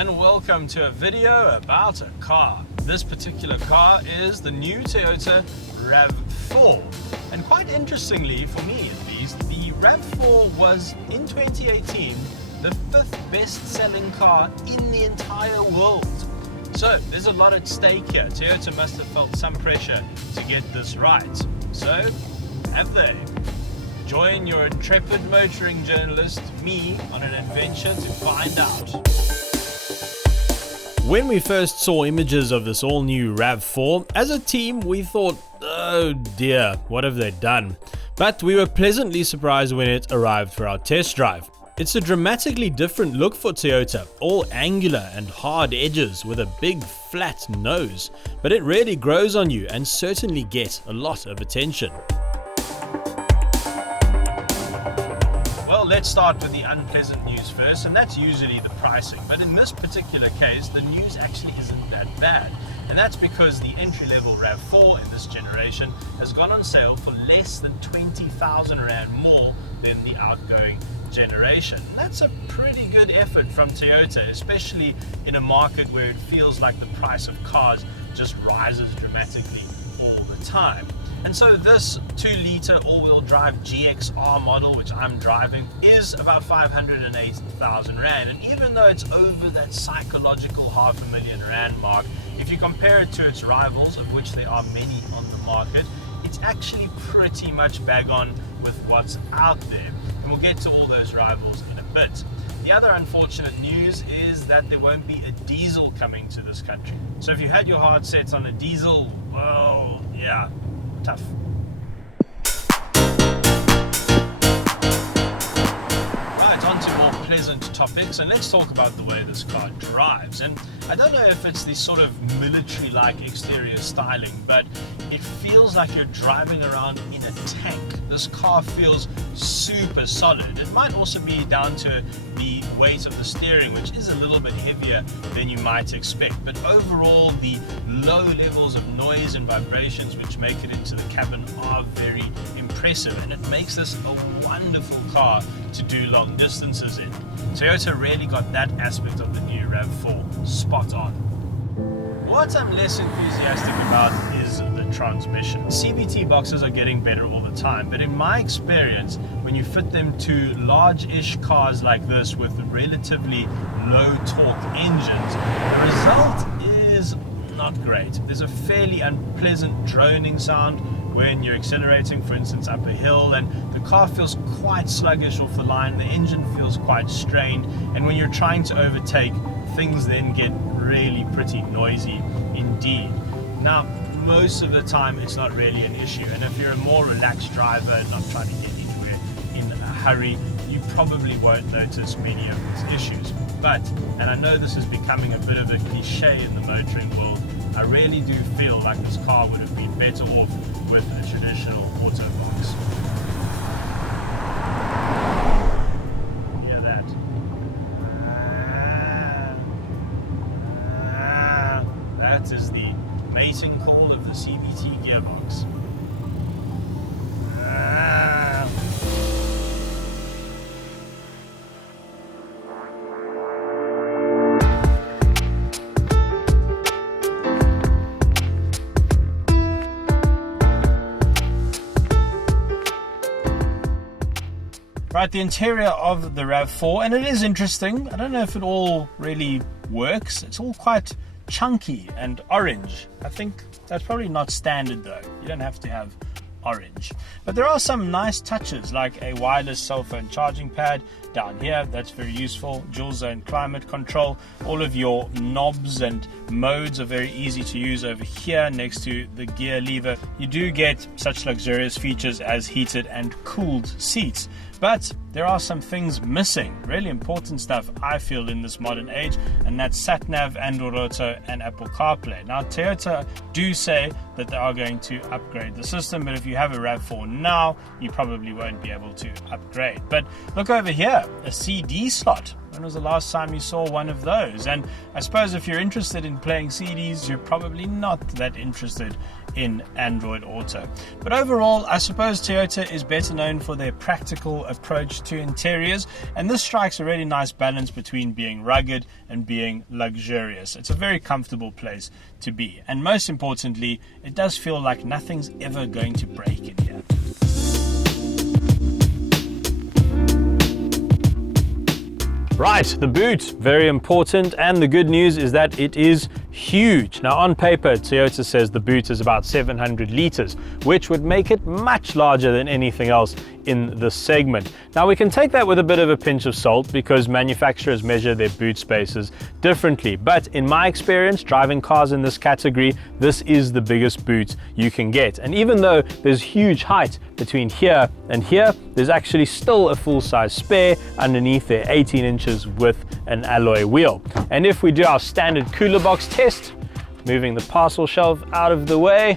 and welcome to a video about a car. This particular car is the new Toyota Rav4, and quite interestingly, for me at least, the Rav4 was in 2018 the 5th best-selling car in the entire world. So there's a lot at stake here. Toyota must have felt some pressure to get this right. So have they? Join your intrepid motoring journalist, me, on an adventure to find out. When we first saw images of this all-new Rav4, as a team we thought, oh dear, what have they done? But we were pleasantly surprised when it arrived for our test drive. It's a dramatically different look for Toyota, all angular and hard edges with a big flat nose, but it really grows on you and certainly gets a lot of attention. Well, let's start with the unpleasant news first, and that's usually the pricing. But in this particular case, the news actually isn't that bad. And that's because the entry-level Rav4 in this generation has gone on sale for less than 20,000 Rand more than the outgoing generation. That's a pretty good effort from Toyota, especially in a market where it feels like the price of cars just rises dramatically all the time. And so this 2-litre all-wheel drive GXR model, which I'm driving, is about 508,000 Rand. And even though it's over that psychological R500,000 Rand mark, if you compare it to its rivals, of which there are many on the market, it's actually pretty much bang on with what's out there. And we'll get to all those rivals in a bit. The other unfortunate news is that there won't be a diesel coming to this country. So if you had your heart set on a diesel, well, yeah, tough. Right, on to more pleasant topics, and let's talk about the way this car drives. And I don't know if it's the sort of military-like exterior styling, but it feels like you're driving around in a tank. This car feels super solid. It might also be down to the weight of the steering, which is a little bit heavier than you might expect. But overall, the low levels of noise and vibrations which make it into the cabin are very impressive, and it makes this a wonderful car to do long distances in. Toyota really got that aspect of the new Rav4 spot on. What I'm less enthusiastic about is the transmission. CVT boxes are getting better all the time, but in my experience, when you fit them to large-ish cars like this with relatively low torque engines, the result is not great. There's a fairly unpleasant droning sound when you're accelerating, for instance, up a hill, and the car feels quite sluggish off the line, the engine feels quite strained, and when you're trying to overtake, things then get really pretty noisy indeed. Now, most of the time it's not really an issue, and if you're a more relaxed driver, not trying to get anywhere in a hurry, you probably won't notice many of these issues. But, and I know this is becoming a bit of a cliche in the motoring world, I really do feel like this car would have been better off with a traditional auto box. Hear that? That is the mating call of the CVT gearbox. Right, the interior of the Rav4, and it is interesting. I don't know if it all really works. It's all quite chunky and orange. I think that's probably not standard though. You don't have to have orange. But there are some nice touches like a wireless cell phone charging pad down here. That's very useful. Dual zone climate control. All of your knobs and modes are very easy to use over here next to the gear lever. You do get such luxurious features as heated and cooled seats. But there are some things missing, really important stuff I feel in this modern age, and that's sat-nav, Android Auto and Apple CarPlay. Now Toyota do say that they are going to upgrade the system, but if you have a Rav4 now, you probably won't be able to upgrade. But look over here, a CD slot. When was the last time you saw one of those? And I suppose if you're interested in playing CDs, you're probably not that interested in Android Auto. But overall, I suppose Toyota is better known for their practical approach to interiors, and this strikes a really nice balance between being rugged and being luxurious. It's a very comfortable place to be, and most importantly, it does feel like nothing's ever going to break in here. Right, the boot, very important, and the good news is that it is huge. Now on paper, Toyota says the boot is about 700 liters, which would make it much larger than anything else in this segment. Now we can take that with a bit of a pinch of salt because manufacturers measure their boot spaces differently. But in my experience, driving cars in this category, this is the biggest boot you can get. And even though there's huge height between here and here, there's actually still a full-size spare underneath there, 18 inches with an alloy wheel. And if we do our standard cooler box test, moving the parcel shelf out of the way,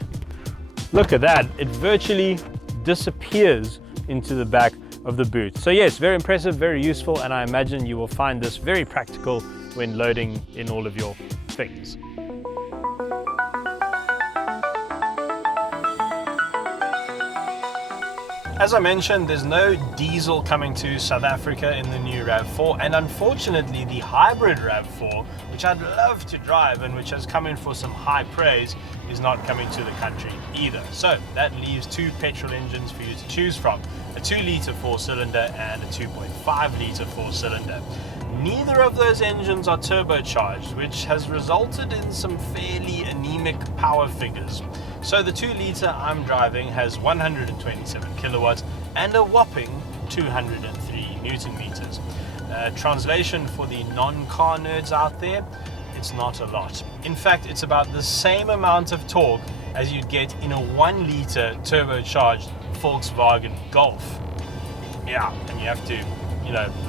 look at that, it virtually disappears into the back of the boot. So yes, very impressive, very useful, and I imagine you will find this very practical when loading in all of your things. As I mentioned, there's no diesel coming to South Africa in the new RAV4, and unfortunately the hybrid RAV4, which I'd love to drive and which has come in for some high praise, is not coming to the country either. So that leaves two petrol engines for you to choose from, a 2-litre 4-cylinder and a 2.5-litre 4-cylinder. Neither of those engines are turbocharged, which has resulted in some fairly anemic power figures. So the 2-litre I'm driving has 127 kilowatts and a whopping 203 Newton meters. Translation for the non-car nerds out there, it's not a lot. In fact, it's about the same amount of torque as you'd get in a 1-litre turbocharged Volkswagen Golf. Yeah, and you have to,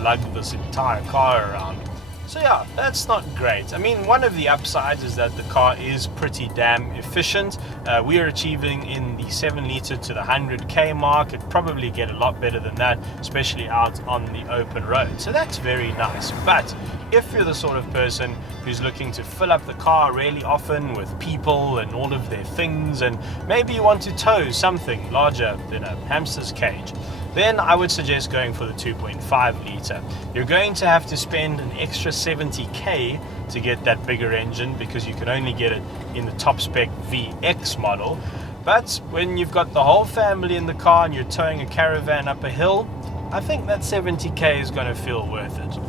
lug this entire car around. So yeah, that's not great. I mean, one of the upsides is that the car is pretty damn efficient. We are achieving in the 7-litre to the 100k mark. It'd probably get a lot better than that, especially out on the open road. So that's very nice. But if you're the sort of person who's looking to fill up the car really often with people and all of their things, and maybe you want to tow something larger than a hamster's cage, then I would suggest going for the 2.5 litre. You're going to have to spend an extra 70k to get that bigger engine because you can only get it in the top spec VX model. But when you've got the whole family in the car and you're towing a caravan up a hill, I think that 70k is going to feel worth it.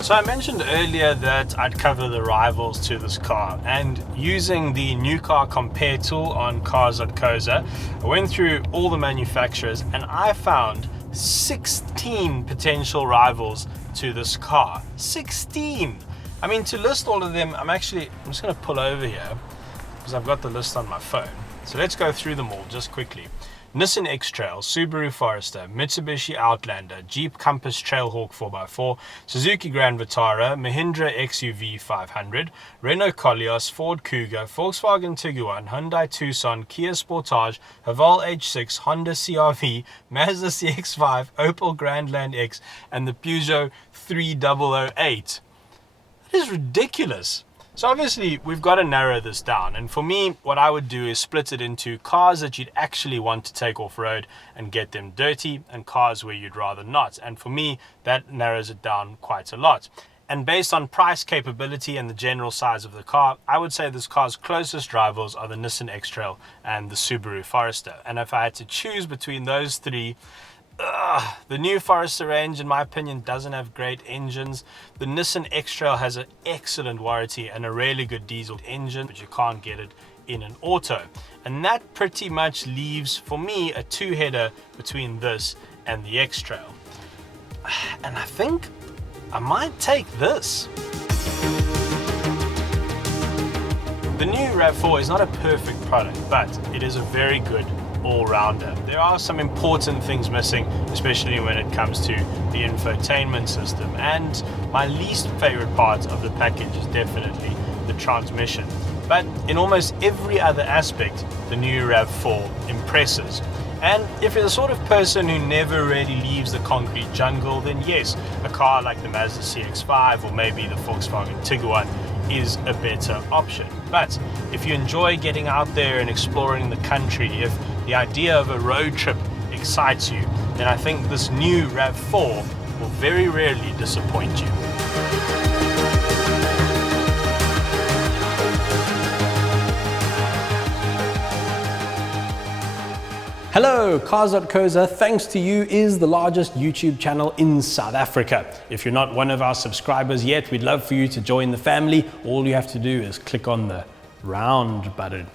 So I mentioned earlier that I'd cover the rivals to this car, and using the new car compare tool on Cars.co.za, I went through all the manufacturers and I found 16 potential rivals to this car. 16! I mean, to list all of them, I'm just going to pull over here because I've got the list on my phone. So let's go through them all just quickly. Nissan X-Trail, Subaru Forester, Mitsubishi Outlander, Jeep Compass Trailhawk 4x4, Suzuki Grand Vitara, Mahindra XUV 500, Renault Koleos, Ford Kuga, Volkswagen Tiguan, Hyundai Tucson, Kia Sportage, Haval H6, Honda CR-V, Mazda CX-5, Opel Grandland X, and the Peugeot 3008. That is ridiculous. So obviously we've got to narrow this down, and for me what I would do is split it into cars that you'd actually want to take off-road and get them dirty, and cars where you'd rather not. And for me that narrows it down quite a lot. And based on price, capability and the general size of the car, I would say this car's closest rivals are the Nissan X-Trail and the Subaru Forester. And if I had to choose between those three, the new Forester range, in my opinion, doesn't have great engines. The Nissan X-Trail has an excellent warranty and a really good diesel engine, but you can't get it in an auto. And that pretty much leaves, for me, a two-header between this and the X-Trail. And I think I might take this. The new RAV4 is not a perfect product, but it is a very good all-rounder. There are some important things missing, especially when it comes to the infotainment system, and my least favorite part of the package is definitely the transmission. But in almost every other aspect, the new RAV4 impresses. And if you're the sort of person who never really leaves the concrete jungle, then yes, a car like the Mazda CX-5 or maybe the Volkswagen Tiguan is a better option. But if you enjoy getting out there and exploring the country, if the idea of a road trip excites you, then I think this new RAV4 will very rarely disappoint you. Hello, Cars.co.za, thanks to you, is the largest YouTube channel in South Africa. If you're not one of our subscribers yet, we'd love for you to join the family. All you have to do is click on the round button.